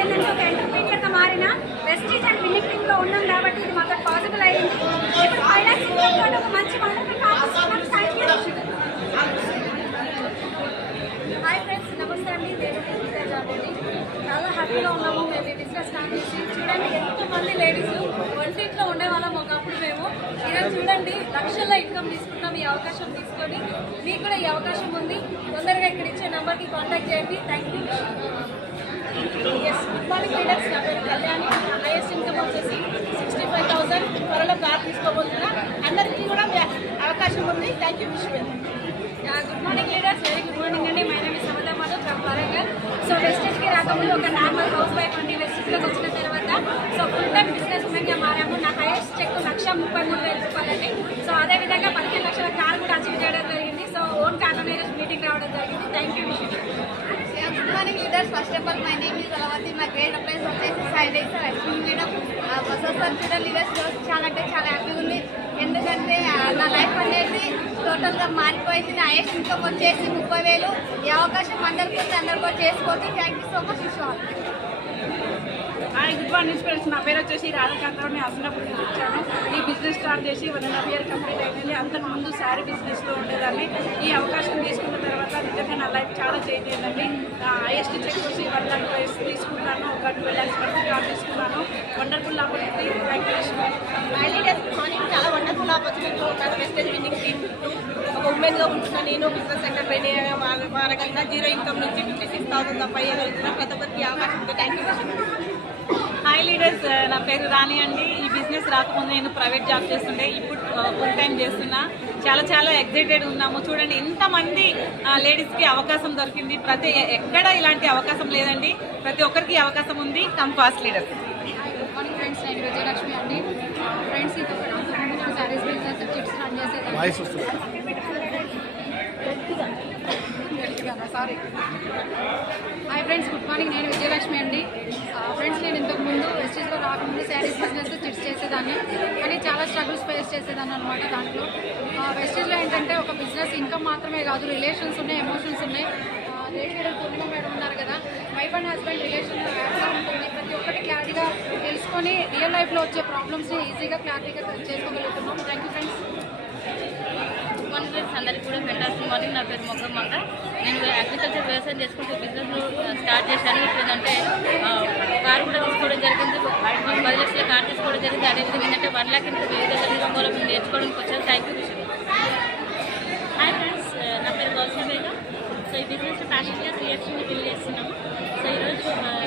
ఏంటంటే ఒక ఎంటర్ప్రీనియర్గా మారిన వెస్టీజ్ అండ్ విన్నింగ్ టీంలో ఉన్నాం కాబట్టి ఇది మాకు పాసిబుల్ అయ్యింది. ఇప్పుడు 5 lakhs ఒక మంచి wonderful competition. Thank you. Hi friends, నమస్తే అండి. చాలా హ్యాపీగా ఉన్నాము. మేము బిజినెస్ స్టార్ట్ చేసి చూడండి ఎంతమంది లేడీస్ వంటింట్లో ఉండే వాళ్ళం ఒకప్పుడు మేము. ఈరోజు చూడండి లక్షల్లో ఇన్కమ్ తీసుకుంటాం. ఈ అవకాశం తీసుకొని మీకు కూడా ఈ అవకాశం ఉంది. తొందరగా ఇక్కడ ఇచ్చే నెంబర్కి కాంటాక్ట్ చేయండి. Thank you. Yes, good morning leaders. నా పేరు కళ్యాణి. హైయెస్ట్ ఇన్కమ్ వచ్చేసి 65,000. త్వరలో కార్ తీసుకోబోతున్నా. అందరికీ కూడా అవకాశం ఉంది. Thank you. Good morning leaders. Very good morning అండి. My name is Samata Madhav from Warangal. So వెస్టేజ్కి రాకముందు ఒక నార్మల్ హౌస్ వైఫ్ అండి. వెస్టేజ్లోకి వచ్చిన తర్వాత సో ఫుల్ టైం బిజినెస్ ఉమెన్గా మారాము. నా హైయెస్ట్ చెక్ 1,33,000 రూపాయలండి. సో అదేవిధంగా 15 లక్షల కార్ కూడా అచీవ్ చేయడం జరిగింది. సో ఓన్ కార్లోనే మీటింగ్ రావడం జరిగింది. Thank you. Good morning leaders. First of all my name is Alavati. మా గ్రేడ్ అప్లైన్స్ వచ్చేసి 5 days లక్ష్మీ మేడం. బసవస్తాన్ లీడర్స్ చాలా అంటే చాలా హ్యాపీగా ఉంది. ఎందుకంటే నా లైఫ్ అనేది టోటల్గా మారిపోయింది. నా హైయెస్ట్ ఇన్కమ్ వచ్చేసి 30,000. ఈ అవకాశం అందరికీ అందరు కూడా చేసుకోవచ్చు. Thank you so much. విషయం హాయ్, గుడ్ మార్నింగ్ ఫ్రెండ్స్. నా పేరు వచ్చేసి రాధాకాంతరావు. నేను హసనాపూర్ నుంచి వచ్చాను. ఈ బిజినెస్ స్టార్ట్ చేసి 1.5 year కంప్లీట్ అయింది. అంతకుముందు శారీ బిజినెస్లో ఉండేదాన్ని. ఈ అవకాశం తీసుకున్న తర్వాత నిజంగా నా లైఫ్ చాలా చేంజ్ అయిందండి. హైయెస్ట్ చెక్ వచ్చి 1 lakh తీసుకున్నాను. ఒక 12 lakhs వరకు కార్ తీసుకున్నాను. Wonderful opportunity. Thank you. Good morning. చాలా వండర్ఫుల్ ఆపర్చునిటీ ఉన్నాను. వెస్టేజ్ విన్నింగ్ టీమ్ ఒక ఉమెన్గా ఉంటున్నా. నేను బిజినెస్ ఎంటర్ప్రైనర్గా మారగలిగిన. 0 income నుంచి 56,000 తప్ప అయ్యగలుగుతున్నా. ప్రతి ఒక్కరికి అవకాశం ఉంది. Thank you. హాయ్ లీడర్స్, నా పేరు రాణి అండి. ఈ బిజినెస్ రాకముందు నేను ప్రైవేట్ జాబ్ చేస్తుండే. ఇప్పుడు ఫుల్ టైం చేస్తున్నా. చాలా ఎగ్జైటెడ్ ఉన్నాము. చూడండి ఎంతమంది లేడీస్కి అవకాశం దొరికింది. ఎక్కడ ఇలాంటి అవకాశం లేదండి. ప్రతి ఒక్కరికి అవకాశం ఉంది. Come fast leaders. Good morning friends. నేను విజయలక్ష్మి అండి. ఫ్రెండ్స్ ఇది నేను శారీస్ బిజినెస్ చిట్స్ రన్ చేసేదాన్ని. Sorry. Hi friends, good morning. నేను విజయలక్ష్మి అండి. ఫ్రెండ్స్, నేను ఇంతకుముందు వెస్టేజ్లో రాకముందు శారీస్ బిజినెస్ చిట్స్ చేసేదాన్ని. కానీ చాలా స్ట్రగుల్స్ ఫేస్ చేసేదాన్ని అనమాట. దాంట్లో వెస్టేజ్లో ఏంటంటే ఒక బిజినెస్ ఇన్కమ్ మాత్రమే కాదు, రిలేషన్స్ ఉన్నాయి, ఎమోషన్స్ ఉన్నాయి. లీడర్ పూర్ణిమ మేడం ఉన్నారు కదా, వైఫ్ అండ్ హస్బెండ్ రిలేషన్ ఎలా ఉంటుంది ప్రతి ఒక్కటి క్లారిటీగా తెలుసుకొని రియల్ లైఫ్లో వచ్చే ప్రాబ్లమ్స్ని ఈజీగా క్లారిటీగా చేసుకోగలుగుతున్నాం. Thank you friends. Good morning friends. అందరికీ కూడా ఫెంటాస్టిక్ మార్నింగ్. నా పేరు మొగ్గమ్మంట. నేను అగ్రికల్చర్ వ్యవసాయం చేసుకుంటూ బిజినెస్ స్టార్ట్ చేశాను. ఏంటంటే కారు కూడా తీసుకోవడం జరిగింది. 10 లక్షల కారు తీసుకోవడం జరిగింది. అదేవిధంగా ఏంటంటే 1 lakh నేర్చుకోవడానికి వచ్చాను. Thank you. హాయ్ ఫ్రెండ్స్, నా పేరు గౌసీ బేగం. సో ఈ బిజినెస్ ప్యాషన్గా 3 years బిల్డ్ చేస్తున్నాము. సో ఈరోజు